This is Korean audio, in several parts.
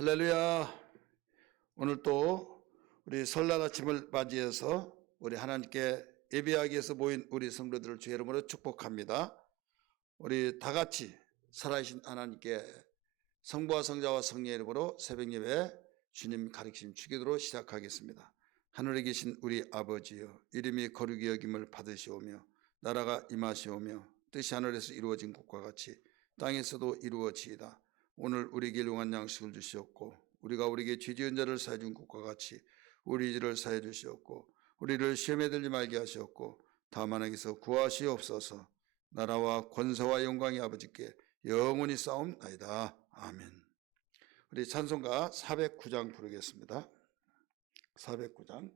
할렐루야. 오늘 또 우리 설날 아침을 맞이해서 우리 하나님께 예배하기 위해서 모인 우리 성도들을 주의 이름으로 축복합니다. 우리 다 같이 살아계신 하나님께 성부와 성자와 성령의 이름으로 새벽 예배 주님 가르치심 주기도로 시작하겠습니다. 하늘에 계신 우리 아버지여, 이름이 거룩히 여김을 받으시오며 나라가 임하시오며 뜻이 하늘에서 이루어진 것과 같이 땅에서도 이루어지이다. 오늘 우리에게 일용할 양식을 주시옵고 우리가 우리에게 죄 지은 자를 사해 준 것과 같이 우리 죄를 사해 주시옵고 우리를 시험에 들지 말게 하시옵고 다만 악에서 구하시옵소서. 나라와 권세와 영광이 아버지께 영원히 싸움나이다. 아멘. 우리 찬송가 409장 부르겠습니다. 409장.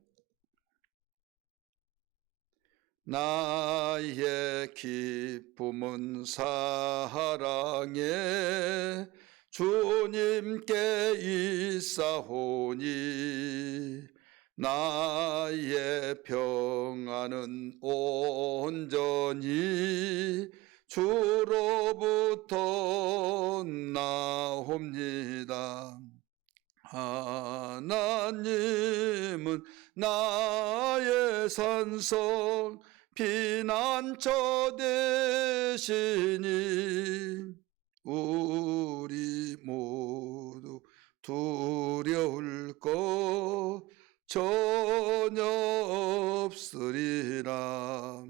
나의 기쁨은 사랑에 주님께 있사오니 나의 평안은 온전히 주로부터 나옵니다. 하나님은 나의 산성 피난처 되시니 우리 모두 두려울 것 전혀 없으리라.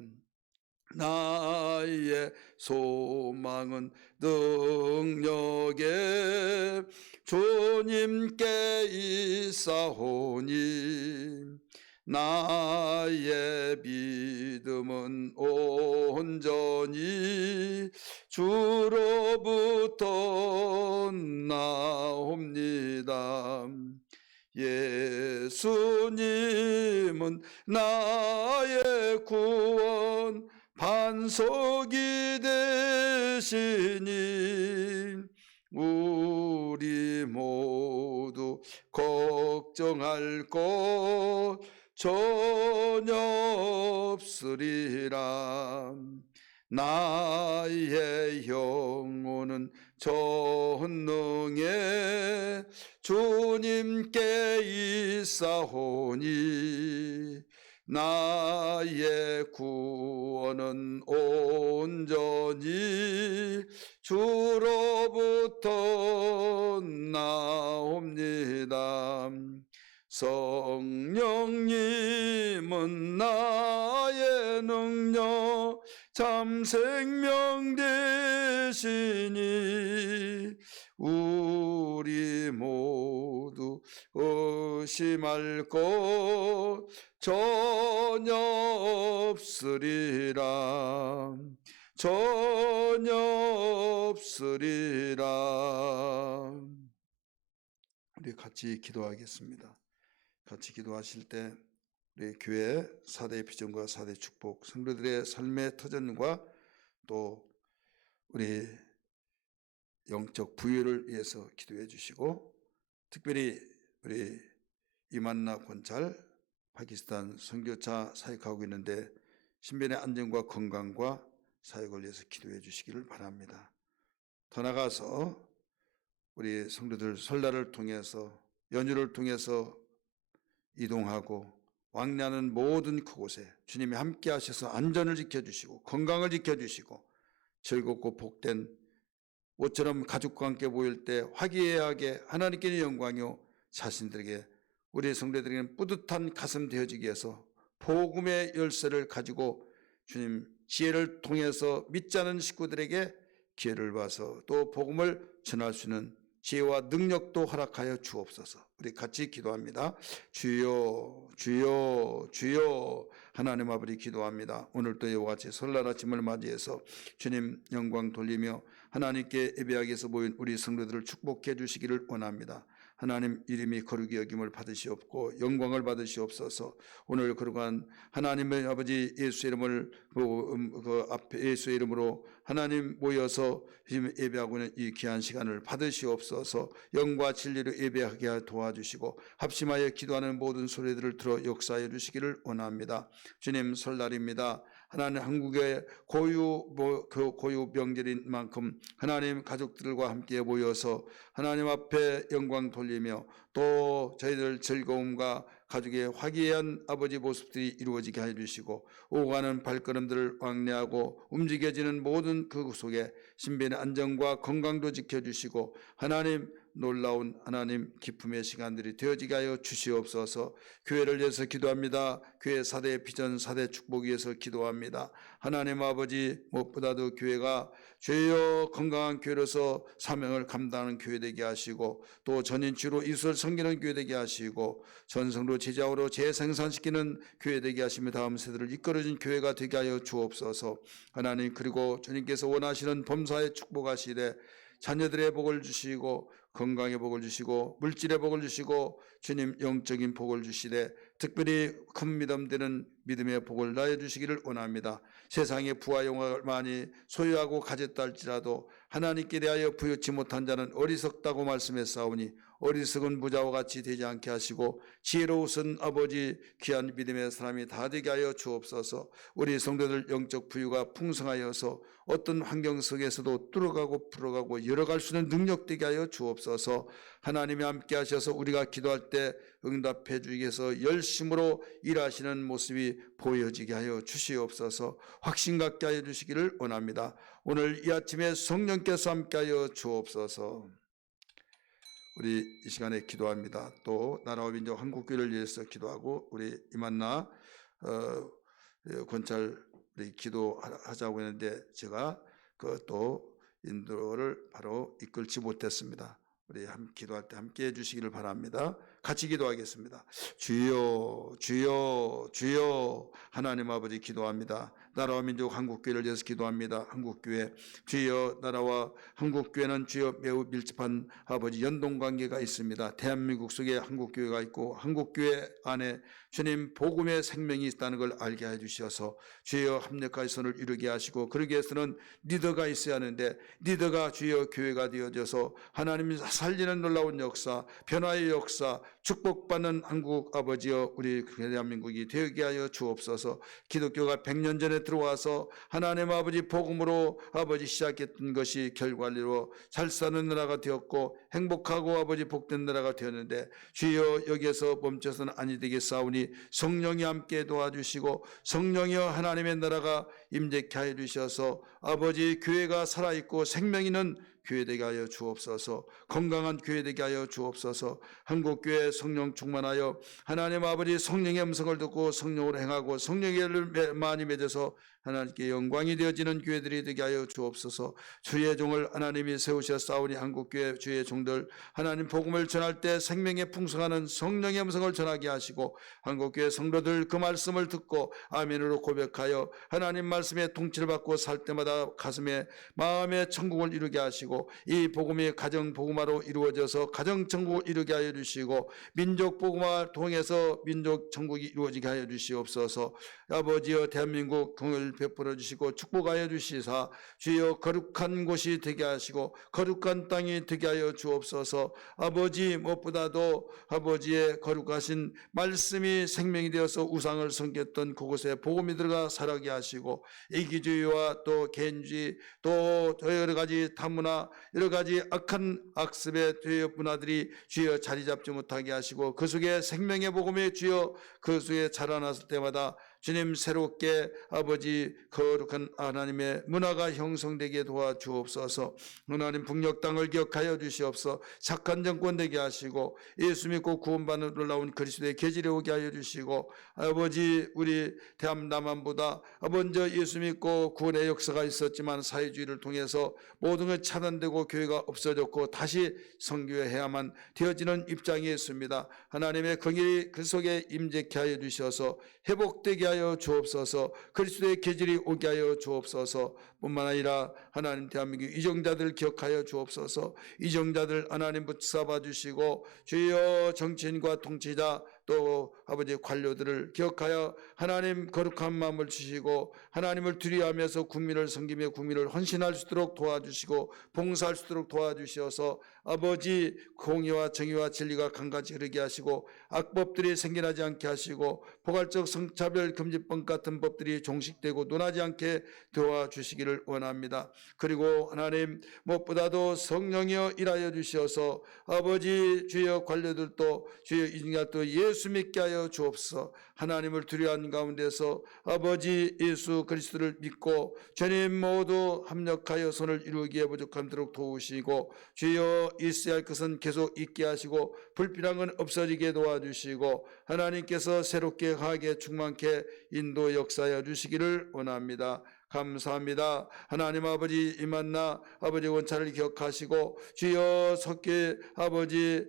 나의 소망은 능력에 주님께 있사오니 나의 믿음은 온전히 주로부터 나옵니다. 예수님은 나의 구원 반석이 되시니 우리 모두 걱정할 것 전혀 없으리라. 나의 영혼은 전능에 주님께 있사오니 나의 구원은 온전히 주로부터 나옵니다. 성령님은 나의 능력 참 생명 되시니 우리 모두 의심할 것 전혀 없으리라. 전혀 없으리라. 우리 같이 기도하겠습니다. 같이 기도하실 때 우리 교회 4대 비전과 4대 축복, 성도들의 삶의 터전과 또 우리 영적 부유를 위해서 기도해 주시고, 특별히 우리 이만나 권찰 파키스탄 선교차 사역하고 있는데 신변의 안전과 건강과 사역을 위해서 기도해 주시기를 바랍니다. 더 나아가서 우리 성도들 설날을 통해서 연휴를 통해서 이동하고 왕래하는 모든 그곳에 주님이 함께 하셔서 안전을 지켜주시고 건강을 지켜주시고 즐겁고 복된 옷처럼 가족과 함께 모일 때 화기애애하게 하나님께는 영광이요 자신들에게 우리 성도들에게는 뿌듯한 가슴 되어지기 위해서 복음의 열쇠를 가지고 주님 지혜를 통해서 믿지 않은 식구들에게 기회를 봐서 또 복음을 전할 수 있는 지혜와 능력도 허락하여 주옵소서. 우리 같이 기도합니다. 주여 주여 주여. 하나님 아버지 기도합니다. 오늘도 이와 같이 설날 아침을 맞이해서 주님 영광 돌리며 하나님께 예배하기 위해서 모인 우리 성도들을 축복해 주시기를 원합니다. 하나님 이름이 거룩히 여김을 받으시옵고 영광을 받으시옵소서. 오늘 거룩한 하나님의 아버지 예수의 이름을 그 앞에 예수의 이름으로 하나님 모여서 예배하고 있는 이 귀한 시간을 받으시옵소서. 영과 진리로 예배하게 도와주시고 합심하여 기도하는 모든 소리들을 들어 역사해 주시기를 원합니다. 주님 설날입니다. 하나님 한국의 고유 명절인 만큼 하나님 가족들과 함께 모여서 하나님 앞에 영광 돌리며 또 저희들 즐거움과 가족의 화기애애한 아버지 모습들이 이루어지게 해주시고 오가는 발걸음들을 왕래하고 움직여지는 모든 그 속에 신변의 안정과 건강도 지켜주시고 하나님 놀라운 하나님 기쁨의 시간들이 되어지게 하여 주시옵소서. 교회를 위해서 기도합니다. 교회 사대 비전 사대 축복 위해서 기도합니다. 하나님 아버지 무엇보다도 교회가 주여 건강한 교회로서 사명을 감당하는 교회 되게 하시고 또 전인치로 이웃을 섬기는 교회 되게 하시고 전성로 제자로 재생산시키는 교회 되게 하시며 다음 세대를 이끌어준 교회가 되게 하여 주옵소서. 하나님 그리고 주님께서 원하시는 범사에 축복하시되 자녀들의 복을 주시고 건강의 복을 주시고 물질의 복을 주시고 주님 영적인 복을 주시되 특별히 큰 믿음 되는 믿음의 복을 나여 주시기를 원합니다. 세상의 부와 영광을 많이 소유하고 가졌다 할지라도 하나님께 대하여 부여치 못한 자는 어리석다고 말씀했사오니 어리석은 부자와 같이 되지 않게 하시고 지혜로우신 아버지 귀한 믿음의 사람이 다 되게 하여 주옵소서. 우리 성도들 영적 부유가 풍성하여서 어떤 환경 속에서도 뚫어가고 풀어가고 열어갈 수 있는 능력 되게 하여 주옵소서. 하나님이 함께 하셔서 우리가 기도할 때 응답해 주기 위해서 열심으로 일하시는 모습이 보여지게 하여 주시옵소서. 확신 갖게 하여 주시기를 원합니다. 오늘 이 아침에 성령께서 함께 하여 주옵소서. 우리 이 시간에 기도합니다. 또 나라와 민족 한국교회를 위해서 기도하고 우리 이만나 권찰 우리 기도하자고 했는데 제가 또 인도를 바로 이끌지 못했습니다. 우리 기도할 때 함께 해주시기를 바랍니다. 같이 기도하겠습니다. 주여 주여 주여. 하나님 아버지 기도합니다. 나라와 민족 한국교회를 위해서 기도합니다. 한국교회 주여, 나라와 한국교회는 주여 매우 밀접한 아버지 연동관계가 있습니다. 대한민국 속에 한국교회가 있고 한국교회 안에 주님 복음의 생명이 있다는 걸 알게 해주셔서 주여 합력하여 선을 이루게 하시고 그러기 위해서는 리더가 있어야 하는데 리더가 주여 교회가 되어져서 하나님이 살리는 놀라운 역사, 변화의 역사, 축복받는 한국 아버지여 우리 대한민국이 되게 하여 주옵소서. 기독교가 100년 전에 들어와서 하나님 아버지 복음으로 아버지 시작했던 것이 결과로 잘 사는 나라가 되었고 행복하고 아버지 복된 나라가 되었는데 주여 여기에서 멈춰서는 아니 되겠사오니 성령이 함께 도와주시고 성령이여 하나님의 나라가 임재케 하여 주셔서 아버지 교회가 살아있고 생명 있는 교회 되게 하여 주옵소서. 건강한 교회 되게 하여 주옵소서. 한국교회 성령 충만하여 하나님 아버지 성령의 음성을 듣고 성령으로 행하고 성령을 많이 맺어서 하나님께 영광이 되어지는 교회들이 되게 하여 주옵소서. 주의 종을 하나님이 세우셨사오니 한국교회 주의 종들 하나님 복음을 전할 때 생명에 풍성하는 성령의 음성을 전하게 하시고 한국교회 성도들 그 말씀을 듣고 아멘으로 고백하여 하나님 말씀에 통치를 받고 살 때마다 가슴에 마음에 천국을 이루게 하시고 이 복음이 가정 복음화로 이루어져서 가정 천국을 이루게 하여 주시고 민족 복음화 통해서 민족 천국이 이루어지게 하여 주시옵소서. 아버지여 대한민국 공을 베풀어 주시고 축복하여 주시사 주여 거룩한 곳이 되게 하시고 거룩한 땅이 되게 하여 주옵소서. 아버지 무엇보다도 아버지의 거룩하신 말씀이 생명이 되어서 우상을 섬겼던 그곳에 복음이 들어가 살아게 하시고 이기주의와 또 개인주의 또 여러 가지 탐문화 여러 가지 악한 악습의 주여 문화들이 주여 자리 잡지 못하게 하시고 그 속에 생명의 복음의 주여 그 속에 자라났을 때마다 주님 새롭게 아버지 거룩한 하나님의 문화가 형성되게 도와주옵소서. 하나님 북녘 땅을 기억하여 주시옵소서. 착한 정권 되게 하시고 예수 믿고 구원받는 놀라운 그리스도의 계절이 오게 하여 주시고 아버지 우리 남한보다 먼저 예수 믿고 구원의 역사가 있었지만 사회주의를 통해서 모든 것 차단되고 교회가 없어졌고 다시 선교해야만 되어지는 입장이 있습니다. 하나님의 긍휼이 그 속에 임재케 하여 주셔서 회복되게 하여 주옵소서. 그리스도의 계절이 오게 하여 주옵소서. 뿐만 아니라 하나님 대한민국 이정자들 기억하여 주옵소서. 이정자들 하나님 붙잡아 주시고 주여 정치인과 통치자 또 아버지 관료들을 기억하여 하나님 거룩한 마음을 주시고 하나님을 두려워하면서 국민을 섬기며 국민을 헌신할 수 있도록 도와주시고 봉사할 수 있도록 도와주셔서 아버지 공의와 정의와 진리가 강같이 흐르게 하시고 악법들이 생겨나지 않게 하시고 포괄적 성차별 금지법 같은 법들이 종식되고 논하지 않게 도와주시기를 원합니다. 그리고 하나님 무엇보다도 성령이여 일하여 주시어서 아버지 주여 관료들도 주여 이중자도 예수 믿게 하여 주옵소서. 하나님을 두려워하는 가운데서 아버지 예수 그리스도를 믿고 주님 모두 합력하여 선을 이루기에 부족함도록 도우시고 주여 있어야 할 것은 계속 있게 하시고 불필요한 건 없어지게 도와주시고 하나님께서 새롭게 강하게 충만케 인도 역사하여 주시기를 원합니다. 감사합니다. 하나님 아버지 이만나 아버지 원차를 기억하시고 주여 석계 아버지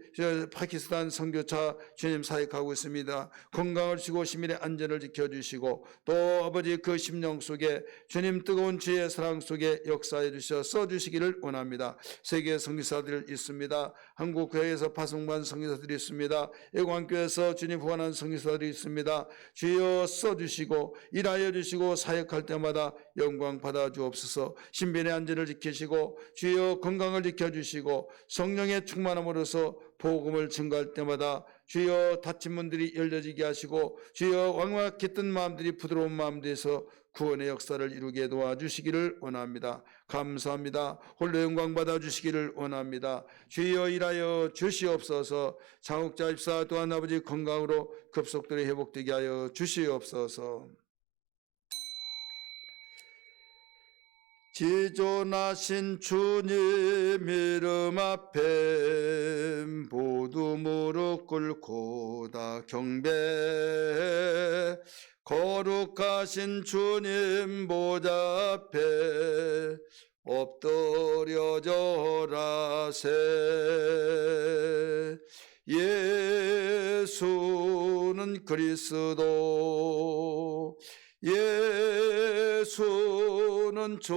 파키스탄 선교차 주님 사역하고 있습니다. 건강을 주시고 시민의 안전을 지켜주시고 또 아버지 그 심령 속에 주님 뜨거운 주의 사랑 속에 역사해 주셔 써주시기를 원합니다. 세계 선교사들 있습니다. 한국 교회에서 파송반 선교사들이 있습니다. 애광교회에서 주님 후원한 선교사들이 있습니다. 주여 써주시고 일하여 주시고 사역할 때마다 영광 받아 주옵소서. 신변의 안전을 지키시고 주여 건강을 지켜주시고 성령의 충만함으로써 복음을 증거할 때마다 주여 닫힌 문들이 열려지게 하시고 주여 왕왕했던 마음들이 부드러운 마음들에서 구원의 역사를 이루게 도와주시기를 원합니다. 감사합니다. 홀로 영광 받아주시기를 원합니다. 주여 일하여 주시옵소서. 장욱자 집사 또한 아버지 건강으로 급속도로 회복되게 하여 주시옵소서. 지존하신 주님 이름 앞에 모두 무릎 꿇고 다 경배. 거룩하신 주님 보좌 앞에 엎드려 절하세. 예수는 그리스도 예수는 주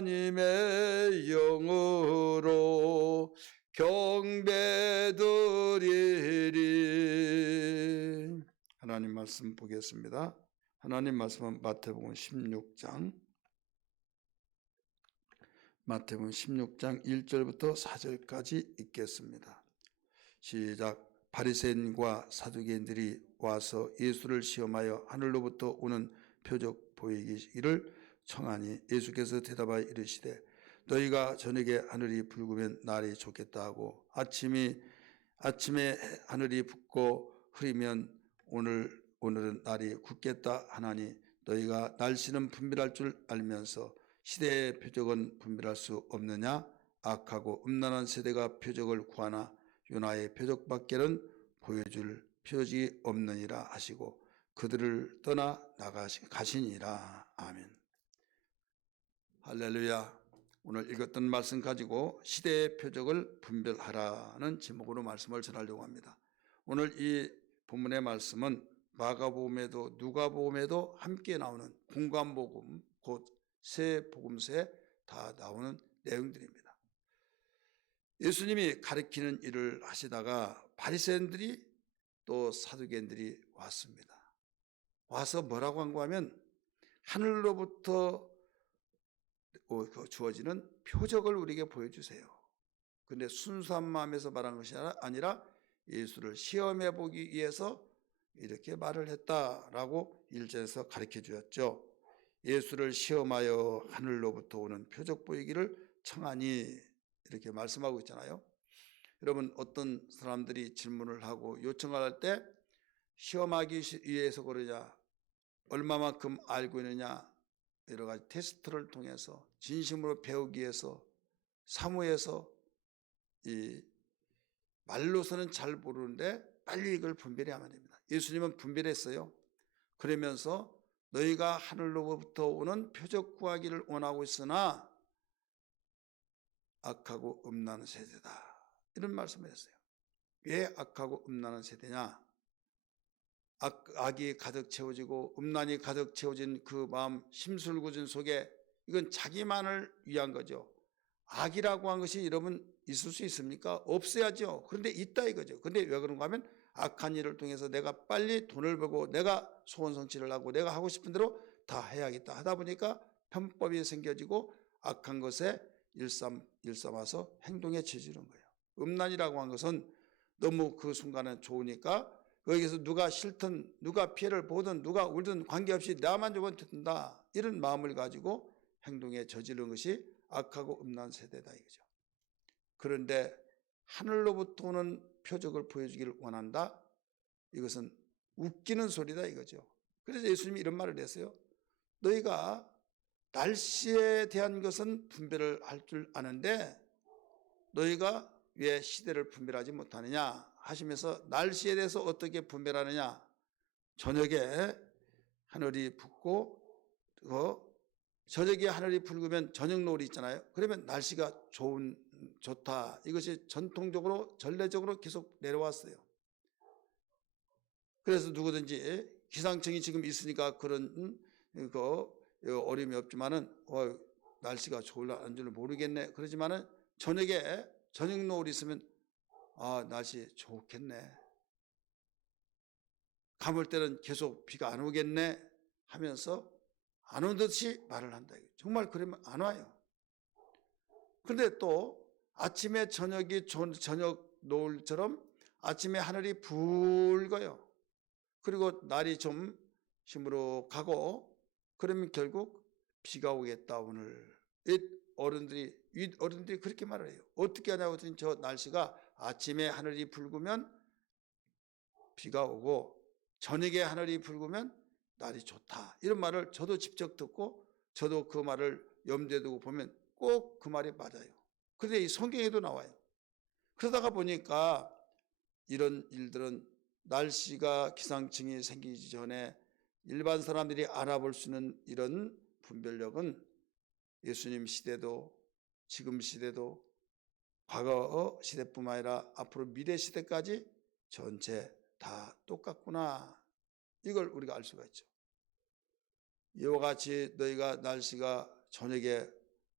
하나님의 영으로 경배드리리. 하나님 말씀 보겠습니다. 하나님 말씀은 마태복음 16장 1절부터 4절까지 읽겠습니다. 시작. 바리새인과 사두개인들이 와서 예수를 시험하여 하늘로부터 오는 표적 보이기를 청하니 예수께서 대답하여 이르시되 너희가 저녁에 하늘이 붉으면 날이 좋겠다 하고 아침에 하늘이 붓고 흐리면 오늘은 날이 굳겠다 하나니 너희가 날씨는 분별할 줄 알면서 시대의 표적은 분별할 수 없느냐? 악하고 음란한 세대가 표적을 구하나 요나의 표적밖에는 보여줄 표적이 없느니라 하시고 그들을 떠나 가시니라. 아멘. 할렐루야. 오늘 읽었던 말씀 가지고 시대의 표적을 분별하라는 제목으로 말씀을 전하려고 합니다. 오늘 이 본문의 말씀은 마가복음에도 누가복음에도 함께 나오는 공관복음 곧 세 복음서에 다 나오는 내용들입니다. 예수님이 가르치는 일을 하시다가 바리새인들이 또 사두개인들이 왔습니다. 와서 뭐라고 한 거 하면 하늘로부터 주어지는 표적을 우리에게 보여주세요. 그런데 순수한 마음에서 말한 것이 아니라 예수를 시험해 보기 위해서 이렇게 말을 했다라고 1절에서 가르쳐 주었죠. 예수를 시험하여 하늘로부터 오는 표적 보이기를 청하니 이렇게 말씀하고 있잖아요. 여러분 어떤 사람들이 질문을 하고 요청을 할 때 시험하기 위해서 그러냐 얼마만큼 알고 있느냐 여러 가지 테스트를 통해서 진심으로 배우기 위해서 사무해서 이 말로서는 잘 모르는데 빨리 이걸 분별해야만 됩니다. 예수님은 분별했어요. 그러면서 너희가 하늘로부터 오는 표적 구하기를 원하고 있으나 악하고 음란한 세대다. 이런 말씀을 했어요. 왜 악하고 음란한 세대냐? 악이 가득 채워지고 음란이 가득 채워진 그 마음 심술구준 속에 이건 자기만을 위한 거죠. 악이라고 한 것이 여러분 있을 수 있습니까? 없어야죠. 그런데 있다 이거죠. 그런데 왜 그런가 하면 악한 일을 통해서 내가 빨리 돈을 벌고 내가 소원 성취를 하고 내가 하고 싶은 대로 다 해야겠다 하다 보니까 편법이 생겨지고 악한 것에 일삼아서 행동에 저지른 거예요. 음란이라고 한 것은 너무 그 순간은 좋으니까 거기서 누가 싫든 누가 피해를 보든 누가 울든 관계없이 나만 좋으면 된다, 이런 마음을 가지고 행동에 저지른 것이 악하고 음란 세대다 이거죠. 그런데 하늘로부터 오는 표적을 보여주기를 원한다, 이것은 웃기는 소리다 이거죠. 그래서 예수님이 이런 말을 했어요. 너희가 날씨에 대한 것은 분별을 할 줄 아는데 너희가 왜 시대를 분별하지 못하느냐 하시면서, 날씨에 대해서 어떻게 분별하느냐, 저녁에 하늘이 붓고 저녁에 하늘이 붉으면 저녁 노을이 있잖아요. 그러면 날씨가 좋다, 이것이 전통적으로 전례적으로 계속 내려왔어요. 그래서 누구든지 기상청이 지금 있으니까 그런 어려움이 없지만은 날씨가 좋을라 안 좋을라 모르겠네, 그러지만은 저녁에 저녁 노을이 있으면 날씨 좋겠네, 가물 때는 계속 비가 안 오겠네 하면서 안 오듯이 말을 한다. 정말 그러면 안 와요. 그런데 또 아침에 저녁이 저녁 노을처럼 아침에 하늘이 붉어요. 그리고 날이 좀 시무룩하고 그러면 결국 비가 오겠다 오늘. 어른들이 그렇게 말을 해요. 어떻게 하냐고 했더니 저 날씨가 아침에 하늘이 붉으면 비가 오고 저녁에 하늘이 붉으면 날이 좋다, 이런 말을 저도 직접 듣고 저도 그 말을 염두에 두고 보면 꼭 그 말이 맞아요. 그런데 이 성경에도 나와요. 그러다가 보니까 이런 일들은 날씨가 기상청이 생기기 전에 일반 사람들이 알아볼 수 있는 이런 분별력은 예수님 시대도 지금 시대도 과거 시대뿐만 아니라 앞으로 미래 시대까지 전체 다 똑같구나, 이걸 우리가 알 수가 있죠. 이와 같이 너희가 날씨가 저녁에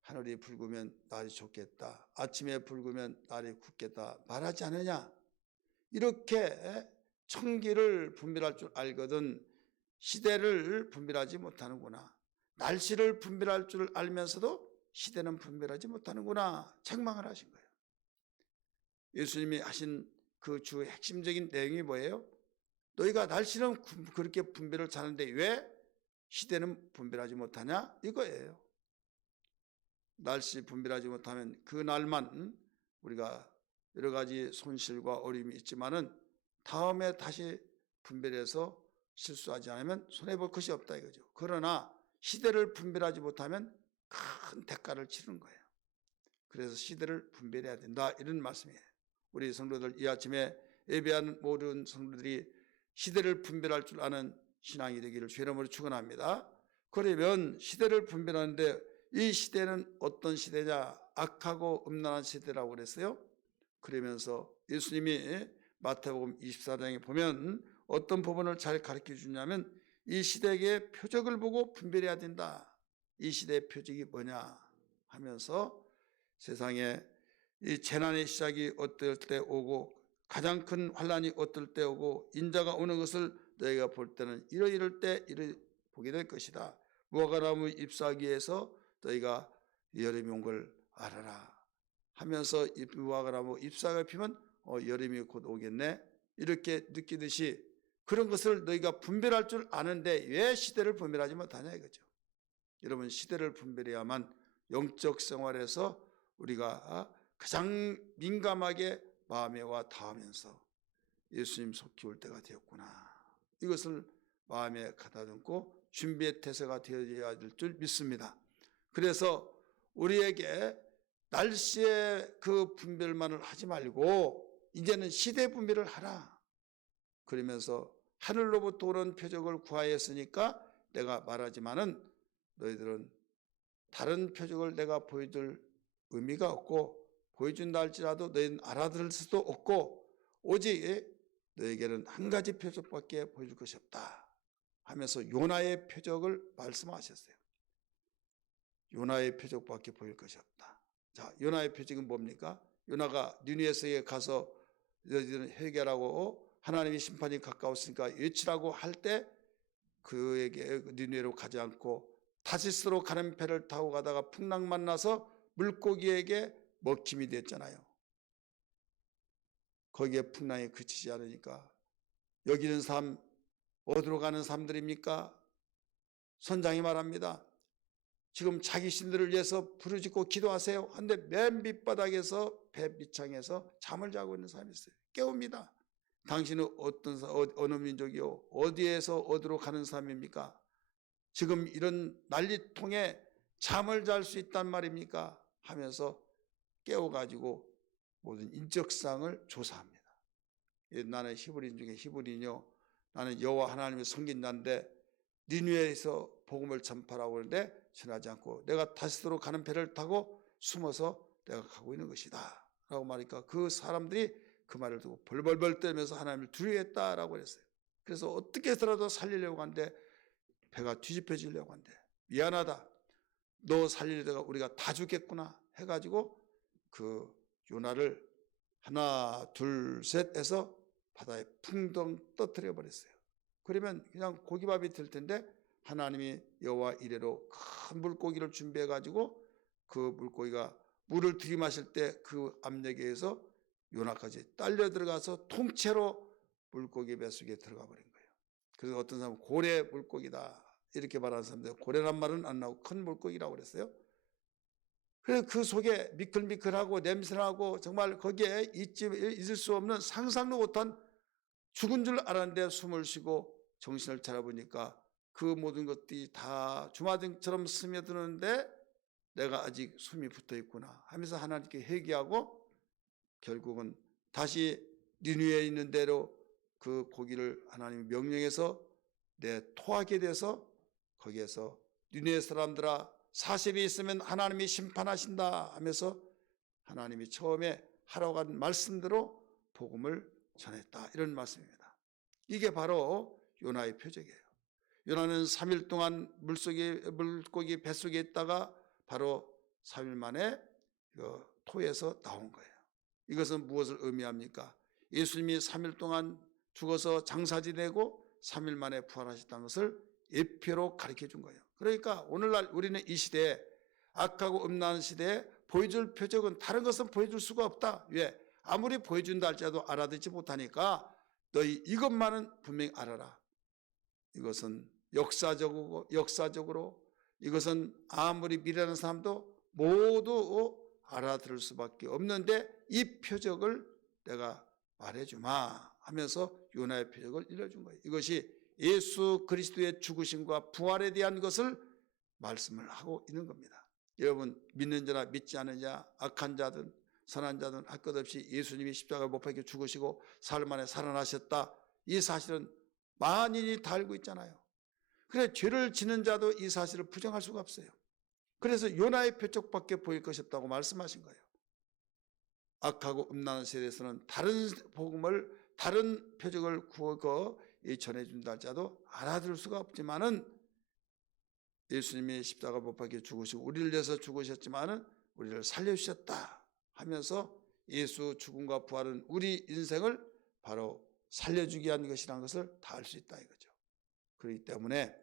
하늘이 붉으면 날이 좋겠다, 아침에 붉으면 날이 굳겠다 말하지 않느냐. 이렇게 청기를 분별할 줄 알거든 시대를 분별하지 못하는구나, 날씨를 분별할 줄 알면서도 시대는 분별하지 못하는구나, 책망을 하신 거예요. 예수님이 하신 그 주 핵심적인 내용이 뭐예요? 너희가 날씨는 그렇게 분별을 잘하는데 왜 시대는 분별하지 못하냐, 이거예요. 날씨 분별하지 못하면 그 날만 우리가 여러 가지 손실과 어려움이 있지만은 다음에 다시 분별해서 실수하지 않으면 손해볼 것이 없다 이거죠. 그러나 시대를 분별하지 못하면 큰 대가를 치르는 거예요. 그래서 시대를 분별해야 된다, 이런 말씀이에요. 우리 성도들, 이 아침에 예배하는 모든 성도들이 시대를 분별할 줄 아는 신앙이 되기를 주의 이름으로 축원합니다. 그러면 시대를 분별하는데 이 시대는 어떤 시대냐, 악하고 음란한 시대라고 그랬어요. 그러면서 예수님이 마태복음 24장에 보면 어떤 부분을 잘 가르쳐 주냐면 이 시대의 표적을 보고 분별해야 된다. 이 시대의 표적이 뭐냐 하면서 세상에 이 재난의 시작이 어떨 때 오고 가장 큰 환란이 어떨 때 오고 인자가 오는 것을 너희가 볼 때는 이럴 때 보게 될 것이다. 무화과나무 잎사귀에서 너희가 여름이 온 걸 알아라 하면서 무화과나무 잎사귀가 피면 여름이 곧 오겠네, 이렇게 느끼듯이 그런 것을 너희가 분별할 줄 아는데 왜 시대를 분별하지 못하냐 이거죠. 여러분, 시대를 분별해야만 영적 생활에서 우리가 가장 민감하게 마음에 와 닿으면서 예수님 속히 올 때가 되었구나, 이것을 마음에 가다듬고 준비의 태세가 되어야 될 줄 믿습니다. 그래서 우리에게 날씨의 그 분별만을 하지 말고 이제는 시대 분별을 하라. 그러면서 하늘로부터 오는 표적을 구하였으니까 내가 말하지만은 너희들은 다른 표적을 내가 보여줄 의미가 없고 보여준다 할지라도 너희는 알아들을 수도 없고 오직 너에게는 한 가지 표적밖에 보여줄 것이 없다 하면서 요나의 표적을 말씀하셨어요. 요나의 표적밖에 보일 것이 없다. 자, 요나의 표적은 뭡니까? 요나가 니느웨에 가서 너희들은 회개하라고 하나님의 심판이 가까웠으니까 외치라고 할 때 그에게 니느웨로 가지 않고 타시스로 가는 배를 타고 가다가 풍랑 만나서 물고기에게 먹힘이 됐잖아요. 거기에 풍랑이 그치지 않으니까 여기는 삶 어디로 가는 사람들입니까? 선장이 말합니다. 지금 자기 신들을 위해서 부르짖고 기도하세요. 한데 맨 밑바닥에서 배 밑창에서 잠을 자고 있는 사람이 있어요. 깨웁니다. 당신은 어느 민족이요? 어디에서 어디로 가는 사람입니까? 지금 이런 난리통에 잠을 잘 수 있단 말입니까? 하면서 깨워가지고 모든 인적사항을 조사합니다. 나는 히브리인 중에 히브리인이요. 나는 여호와 하나님의 섬긴 자인데 니느웨에서 복음을 전파하라고 하는데 전하지 않고 내가 다시스로 가는 배를 타고 숨어서 내가 가고 있는 것이다 라고 말하니까 그 사람들이 그 말을 듣고 벌벌벌 떨면서 하나님을 두려워했다라고 했어요. 그래서 어떻게 해서라도 살리려고 하는데 배가 뒤집혀지려고 하는데 미안하다, 너 살리려다가 우리가 다 죽겠구나 해가지고 그 요나를 하나 둘 셋 해서 바다에 풍덩 떠뜨려 버렸어요. 그러면 그냥 고기밥이 될 텐데 하나님이 여호와 이레로 큰 물고기를 준비해 가지고 그 물고기가 물을 들이마실 때 그 압력에 의해서 요나까지 딸려 들어가서 통째로 물고기 뱃속에 들어가 버린 거예요. 그래서 어떤 사람은 고래 물고기다 이렇게 말하는 사람들, 고래란 말은 안 나오고 큰 물고기라고 그랬어요. 그래서 그 속에 미끌미끌하고 냄새나고 정말 거기에 있을 수 없는 상상도 못한 죽은 줄 알았는데 숨을 쉬고 정신을 차려보니까 그 모든 것들이 다 주마등처럼 스며드는데 내가 아직 숨이 붙어 있구나 하면서 하나님께 회개하고 결국은 다시 니느웨에 있는 대로 그 고기를 하나님이 명령해서 토하게 돼서 거기에서 니느웨 사람들아 사실이 있으면 하나님이 심판하신다 하면서 하나님이 처음에 하라고 한 말씀대로 복음을 전했다 이런 말씀입니다. 이게 바로 요나의 표적이에요. 요나는 3일 동안 물고기 뱃속에 있다가 바로 3일 만에 토에서 나온 거예요. 이것은 무엇을 의미합니까? 예수님이 3일 동안 죽어서 장사 지내고 3일 만에 부활하셨다는 것을 예표로 가르쳐 준 거예요. 그러니까 오늘날 우리는 이 시대에 악하고 음란한 시대에 보여줄 표적은 다른 것은 보여줄 수가 없다. 왜? 아무리 보여준다 할지라도 알아듣지 못하니까 너희 이것만은 분명히 알아라. 이것은 역사적으로 이것은 아무리 미련한 사람도 모두 알아들을 수밖에 없는데 이 표적을 내가 말해주마 하면서 요나의 표적을 일러준 거예요. 이것이 예수 그리스도의 죽으심과 부활에 대한 것을 말씀을 하고 있는 겁니다. 여러분 믿는 자나 믿지 않는 자, 악한 자든 선한 자든 할 것 없이 예수님이 십자가에 못 박혀 죽으시고 사흘 만에 살아나셨다. 이 사실은 만인이 다 알고 있잖아요. 그래 죄를 지는 자도 이 사실을 부정할 수가 없어요. 그래서 요나의 표적밖에 보일 것이 없다고 말씀하신 거예요. 악하고 음란한 세대에서는 다른 복음을 다른 표적을 전해준다 할지라도 알아들을 수가 없지만은 예수님이 십자가 못 박혀 죽으시고 우리를 위해서 죽으셨지만은 우리를 살려주셨다 하면서 예수 죽음과 부활은 우리 인생을 바로 살려주게 한 것이라는 것을 다 알 수 있다 이거죠. 그렇기 때문에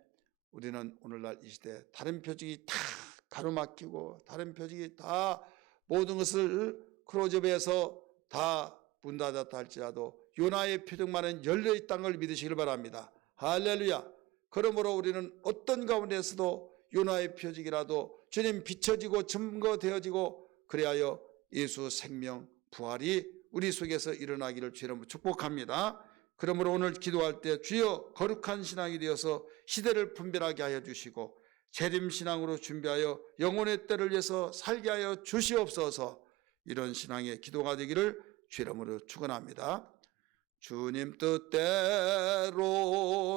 우리는 오늘날 이 시대에 다른 표적이 다 가로막히고 다른 표적이 다 모든 것을 클로즈업해서 다 문 닫았다 할지라도 요나의 표적만은 열려있다는 걸 믿으시길 바랍니다. 할렐루야. 그러므로 우리는 어떤 가운데서도 요나의 표적이라도 주님 비춰지고 증거되어지고 그리하여 예수 생명 부활이 우리 속에서 일어나기를 주님으로 축복합니다. 그러므로 오늘 기도할 때 주여 거룩한 신앙이 되어서 시대를 분별하게 하여 주시고 재림신앙으로 준비하여 영혼의 때를 위해서 살게 하여 주시옵소서. 이런 신앙의 기도가 되기를 주 이름으로 축원합니다. 주님 뜻대로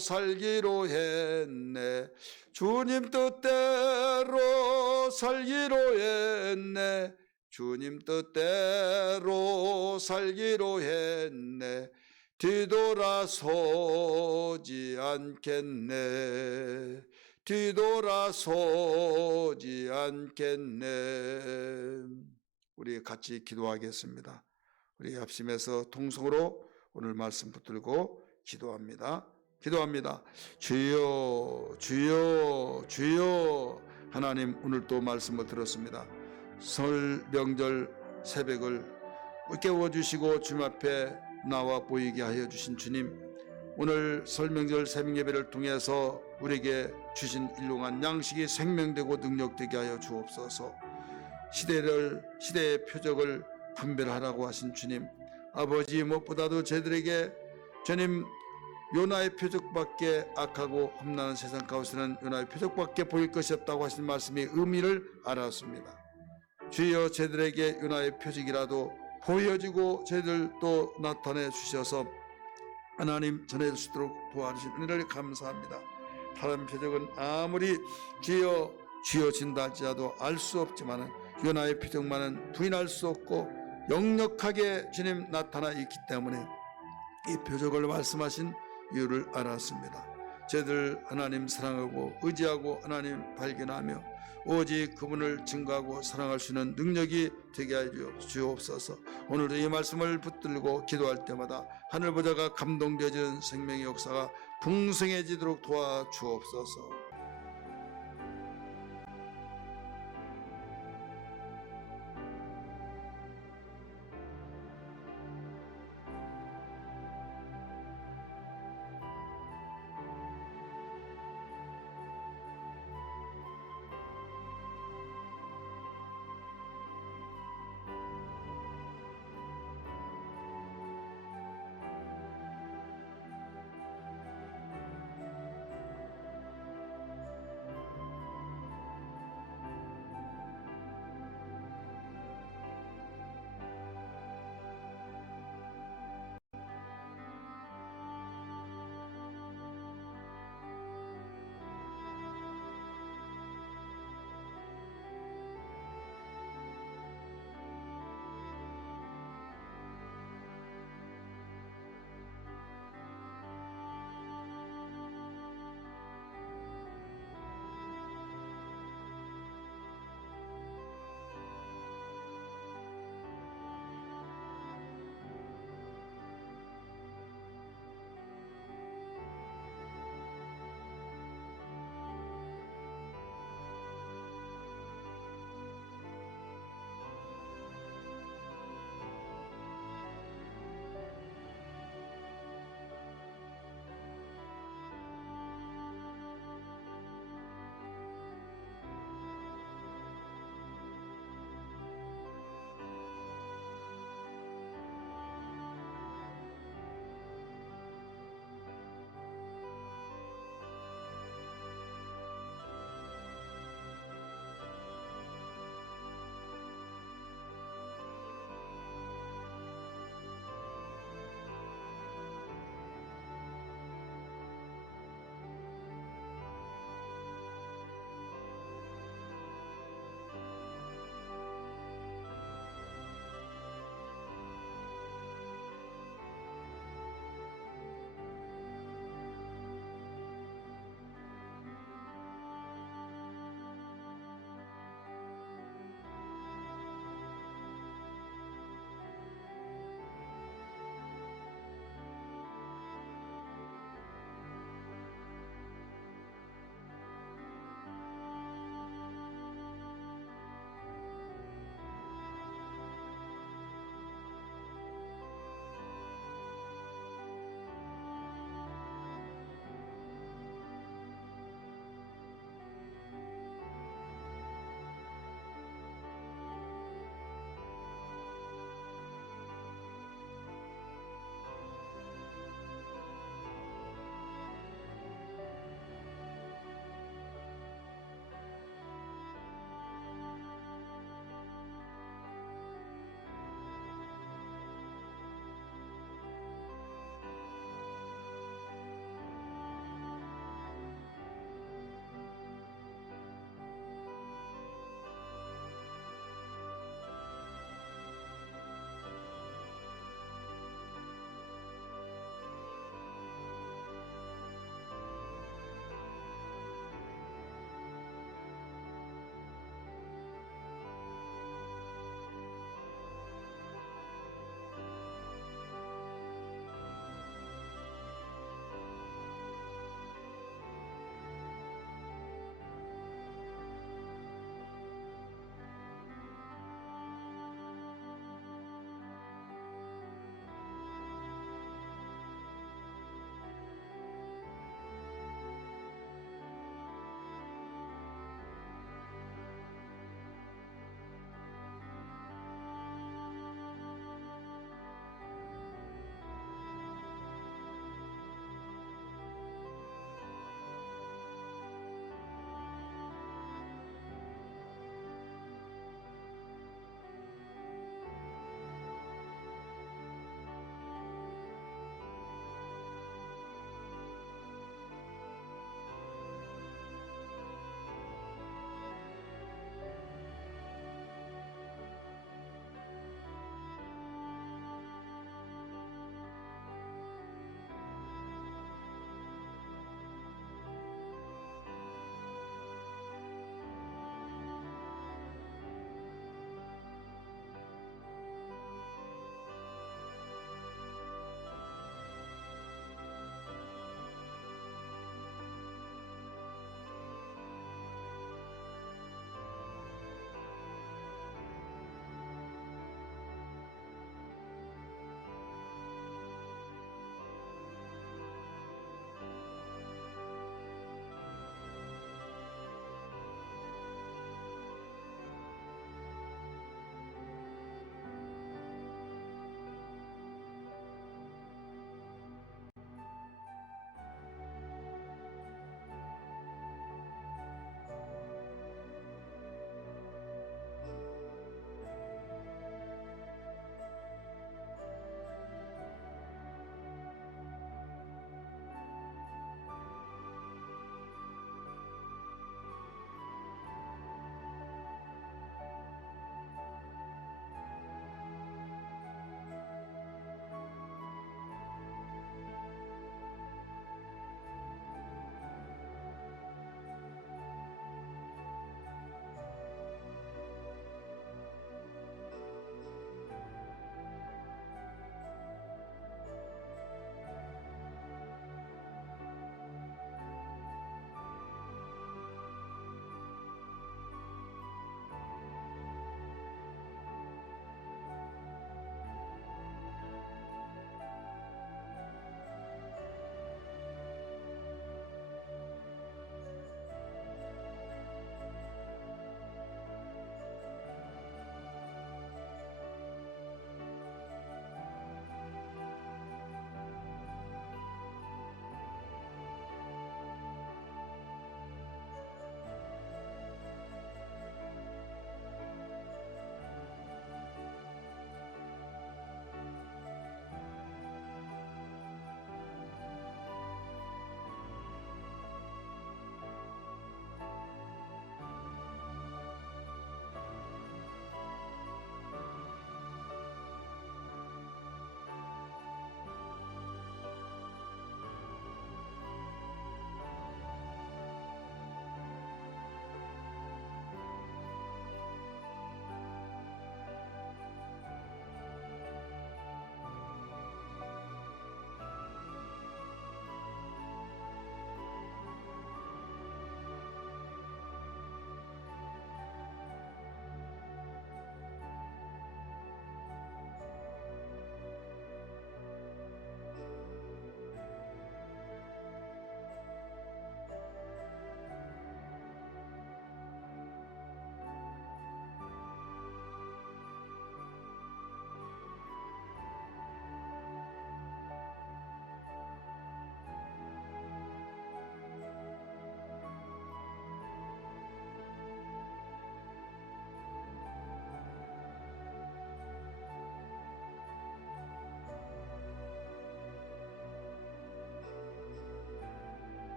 살기로 했네. 주님 뜻대로 살기로 했네. 주님 뜻대로 살기로 했네. 뒤돌아서지 않겠네. 뒤돌아서지 않겠네. 우리 같이 기도하겠습니다. 우리 합심해서 통성으로 오늘 말씀 붙들고 기도합니다. 기도합니다. 주여 주여 주여. 하나님, 오늘 또 말씀을 들었습니다. 설 명절 새벽을 깨워주시고 주님 앞에 나와 보이게 하여 주신 주님, 오늘 설 명절 새벽 예배를 통해서 우리에게 주신 일용한 양식이 생명되고 능력되게 하여 주옵소서. 시대의 표적을 분별하라고 하신 주님, 아버지, 무엇보다도 저희들에게 주님 요나의 표적밖에 악하고 험난한 세상 가운데서는 요나의 표적밖에 보일 것이 없다고 하신 말씀의 의미를 알았습니다. 주여, 저희들에게 요나의 표적이라도 보여지고 저희들도 나타내 주셔서 하나님 전해 주시도록 도와주신 은혜를 감사합니다. 다른 표적은 아무리 쥐어진다 할지라도 알 수 없지만 요나의 표적만은 부인할 수 없고 역력하게 주님 나타나 있기 때문에 이 표적을 말씀하신 이유를 알았습니다. 저희들 하나님 사랑하고 의지하고 하나님 발견하며 오직 그분을 증거하고 사랑할 수 있는 능력이 되게 하여 주옵소서. 오늘도 이 말씀을 붙들고 기도할 때마다 하늘 보좌가 감동되어지는 생명의 역사가 풍성해지도록 도와주옵소서.